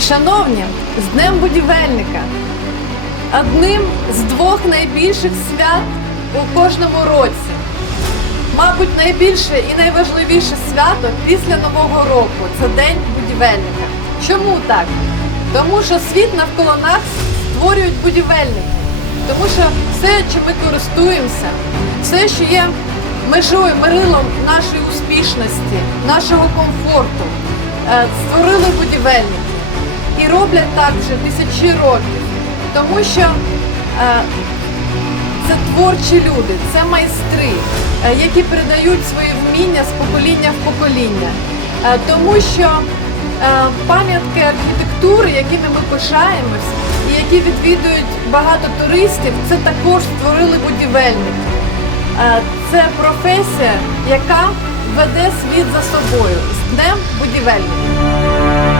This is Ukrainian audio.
Шановні, з Днем будівельника! Одним з двох найбільших свят у кожному році. Мабуть, найбільше і найважливіше свято після Нового року це День будівельника. Чому так? Тому що світ навколо нас створюють будівельники. Тому що все, чим ми користуємося, все, що є межою, мерилом нашої успішності, нашого комфорту, е, створили будівельники. І роблять так вже тисячі років. Тому що е, це творчі люди, це майстри, е, які передають свої вміння з покоління в покоління. Е, Тому що е, пам'ятки архітектури, якими ми пишаємось, і які відвідують багато туристів, це також створили будівельники. Е, Це професія, яка веде світ за собою з Днем будівельника.